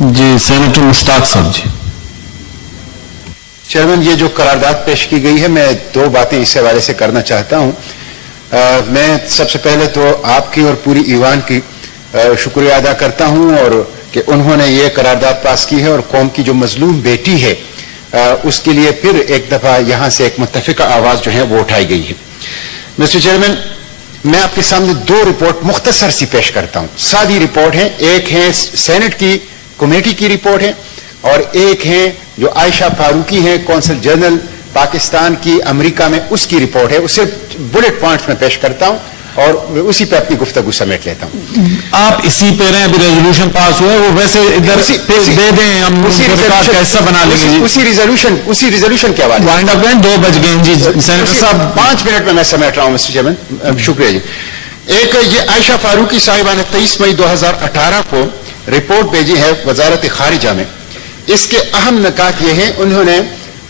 جی senator مشتاق صاحب جی. Chairman, یہ جو قرارداد پیش کی گئی ہے میں دو باتیں اس حوالے سے کرنا چاہتا ہوں. میں سب سے پہلے تو آپ کی اور پوری ایوان کی شکریہ ادا کرتا ہوں اور کہ انہوں نے یہ قرارداد پاس کی ہے اور قوم کی جو مظلوم بیٹی ہے اس کے لیے پھر ایک دفعہ یہاں سے ایک متفقہ آواز جو ہے وہ اٹھائی گئی ہے. مسٹر چیئرمین، میں آپ کے سامنے دو رپورٹ مختصر سی پیش کرتا ہوں. سادی رپورٹ ہے، ایک ہے سینٹ کی کمیٹی کی رپورٹ ہے اور ایک ہے جو عائشہ فاروقی ہے کونسل جنرل پاکستان کی امریکہ میں، اس کی رپورٹ ہے. اسے بلٹ پوائنٹس میں پیش کرتا ہوں اور اسی پہ اپنی گفتگو سمیٹ لیتا ہوں. آپ اسی پہ رہیں، ابھی ریزولوشن پاس ہوا ہے، وہ ویسے ادھر دے دیں، ہم کا حصہ بنا لیں گے. اسی ریزولوشن کے حوالے وائنڈ اپ 2 بج گئے جی. سینیٹر صاحب 5 منٹ میں سمیٹ رہا ہوں مسٹر چیئرمین. شکریہ جی. ایک یہ عائشہ فاروقی صاحبہ نے 23 مئی 2018 کو رپورٹ بھیجی ہے وزارت خارجہ میں. اس کے اہم نکات یہ ہیں، انہوں نے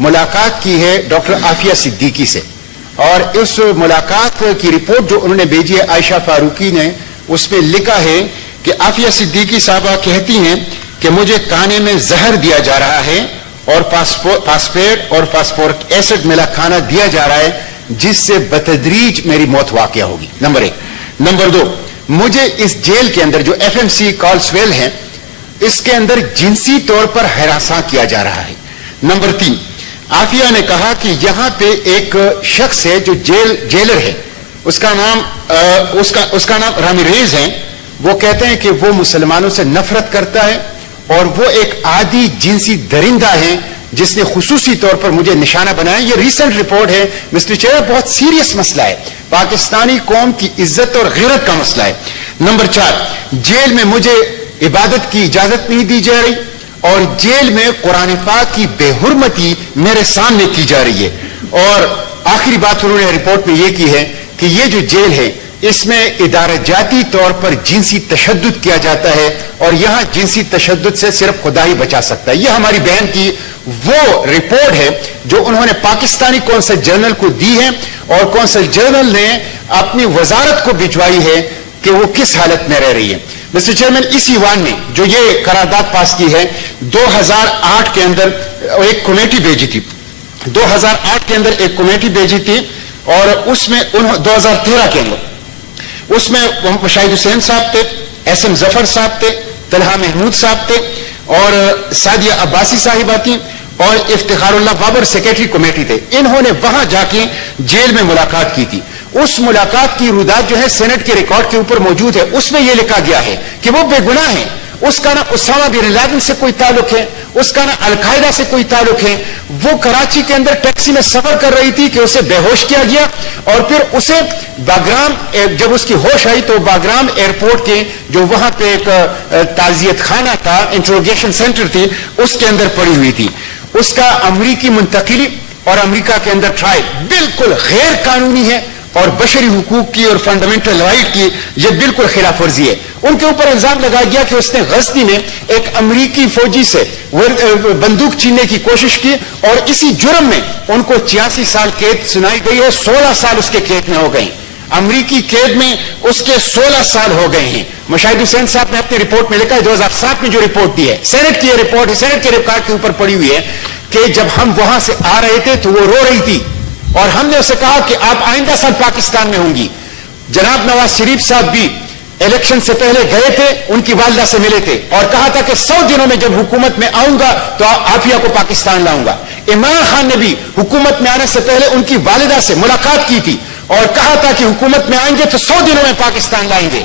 ملاقات کی ہے ڈاکٹر عافیہ صدیقی سے اور اس ملاقات کی رپورٹ جو انہوں نے بھیجی ہے عائشہ فاروقی نے، اس میں لکھا ہے کہ عافیہ صدیقی صاحبہ کہتی ہیں کہ مجھے کھانے میں زہر دیا جا رہا ہے اور فاسفیٹ اور فاسفورک ایسڈ ملا کھانا دیا جا رہا ہے جس سے بتدریج میری موت واقع ہوگی. نمبر 1. نمبر 2، مجھے اس جیل کے اندر جو FMC کالسویل ہے اس کے اندر جنسی طور پر ہراساں کیا جا رہا ہے. نمبر 3، عافیہ نے کہا کہ یہاں پہ ایک شخص ہے جو جیلر ہے، اس کا نام رامیریز ہے. وہ کہتے ہیں کہ وہ مسلمانوں سے نفرت کرتا ہے اور وہ ایک عادی جنسی درندہ ہے جس نے خصوصی طور پر مجھے نشانہ بنایا. یہ ریسنٹ رپورٹ ہے مسٹر چیئر، بہت سیریس مسئلہ ہے، پاکستانی قوم کی عزت اور غیرت کا مسئلہ ہے. نمبر 4، جیل میں مجھے عبادت کی اجازت نہیں دی جا رہی اور جیل میں قرآن پاک کی بے حرمتی میرے سامنے کی جا رہی ہے. اور آخری بات انہوں نے رپورٹ میں یہ کی ہے کہ یہ جو جیل ہے اس میں ادارہ جاتی طور پر جنسی تشدد کیا جاتا ہے اور یہاں جنسی تشدد سے صرف خدا ہی بچا سکتا ہے. یہ ہماری بہن کی وہ رپورٹ ہے جو انہوں نے پاکستانی کونسل جنرل کو دی ہے اور کونسل جنرل نے اپنی وزارت کو بھجوائی ہے کہ وہ کس حالت میں رہ رہی ہے. مسٹر چیئرمین، اس ایوان نے جو یہ قرارداد پاس کی ہے 2008 کے اندر ایک کمیٹی بھیجی تھی، 2008 کے اندر ایک کمیٹی بھیجی تھی اور اس میں 2013 کے اندر اس میں مشاہد حسین صاحب تھے، SM ظفر صاحب تھے، طلحہ محمود صاحب تھے اور سعدیہ عباسی صاحبہ تھیں اور افتخار اللہ بابر سیکریٹری کمیٹی تھے. انہوں نے وہاں جا کے جیل میں ملاقات کی تھی. اس ملاقات کی رودات جو ہے سینٹ کے ریکارڈ کے اوپر موجود ہے. اس میں یہ لکھا گیا ہے کہ وہ بے گناہ ہیں. اس کا نہ اسامہ بن لادن سے کوئی تعلق ہے، اس کا نہ القاعدہ سے کوئی تعلق ہے. وہ کراچی کے اندر ٹیکسی میں سفر کر رہی تھی کہ اسے بے ہوش کیا گیا اور پھر اسے باگرام، جب اس کی ہوش آئی تو باگرام ایئرپورٹ کے جو وہاں پہ ایک تعزیت خانہ تھا، انٹروگیشن سینٹر تھی، اس کے اندر پڑی ہوئی تھی. اس کا امریکی منتقلی اور امریکہ کے اندر ٹرائل بالکل غیر قانونی ہے اور بشری حقوق کی اور فنڈامنٹل رائٹ کی یہ بالکل خلاف ورزی ہے. ان کے اوپر الزام لگایا گیا کہ اس نے غزنی میں ایک امریکی فوجی سے بندوق چھیننے کی کوشش کی اور اسی جرم میں ان کو 86 سال قید سنائی گئی ہے. 16 سال اس کے قید میں ہو گئے، امریکی قید میں اس کے 16 سال ہو گئے ہیں. مشاہد حسین صاحب نے اپنی رپورٹ میں لکھا ہے، 2007 میں جو رپورٹ دی ہے، سینٹ کی یہ رپورٹ ہے، سینٹ کے ریکارڈ کے اوپر پڑی ہوئی ہے کہ جب ہم وہاں سے آ رہے تھے تو وہ رو رہی تھی اور ہم نے اسے کہا کہ آپ آئندہ سال پاکستان میں ہوں گی. جناب نواز شریف صاحب بھی الیکشن سے پہلے گئے تھے، ان کی والدہ سے ملے تھے اور کہا تھا کہ 100 دنوں میں جب حکومت میں آؤں گا تو عافیہ کو پاکستان لاؤں گا. عمران خان نے بھی حکومت میں آنے سے پہلے ان کی والدہ سے ملاقات کی تھی اور کہا تھا کہ حکومت میں آئیں گے تو 100 دنوں میں پاکستان لائیں گے.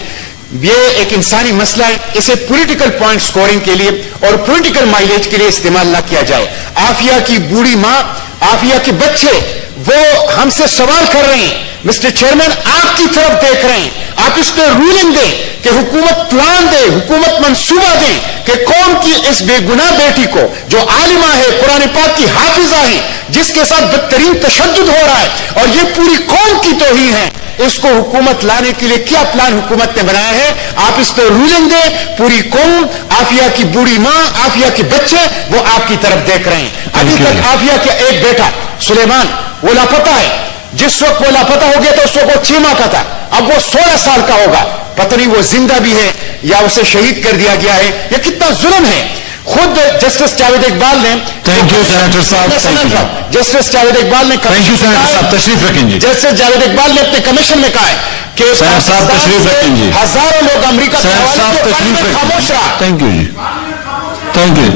یہ ایک انسانی مسئلہ ہے، اسے پولیٹیکل پوائنٹ سکورنگ کے لیے اور پولیٹیکل مائلیج کے لیے استعمال نہ کیا جائے. عافیہ کی بوڑھی ماں، عافیہ کے بچے وہ ہم سے سوال کر رہے ہیں. مسٹر چیئرمین، آپ کی طرف دیکھ رہے ہیں، آپ اس پہ رولنگ دیں کہ حکومت پلان دے، حکومت منصوبہ دیں کہ قوم کی اس بے گناہ بیٹی کو جو عالمہ ہے، قرآن پاک کی حافظہ ہے، جس کے ساتھ بدترین تشدد ہو رہا ہے اور یہ پوری قوم کی توہین ہے، اس کو حکومت لانے کے لیے کیا پلان حکومت نے بنایا ہے. آپ اس پہ رولنگ دیں. پوری قوم، عافیہ کی بوڑھی ماں، عافیہ کے بچے وہ آپ کی طرف دیکھ رہے ہیں. ابھی تک عافیہ کا ایک بیٹا سلیمان وہ لاپتہ ہے. جس وقت وہ لاپتہ ہو گیا تو اس وقت وہ 6 ماہ کا تھا، اب وہ 16 سال کا ہوگا. پتہ نہیں وہ زندہ بھی ہے یا اسے شہید کر دیا گیا ہے. یہ کتنا ظلم ہے. خود جسٹس جاوید اقبال نے تھینک یو سینیٹر صاحب. جسٹس جاوید اقبال نے تھینک یو سینیٹر صاحب, تشریف رکھیں جی. جسٹس جاوید اقبال نے اپنے کمیشن میں کہا ہے کہ صاحب تشریف رکھیں جی. ہزاروں لوگ امریکہ صاحب تشریف رکھیں. خاموش رہا. تھینک یو جی, تھینک یو.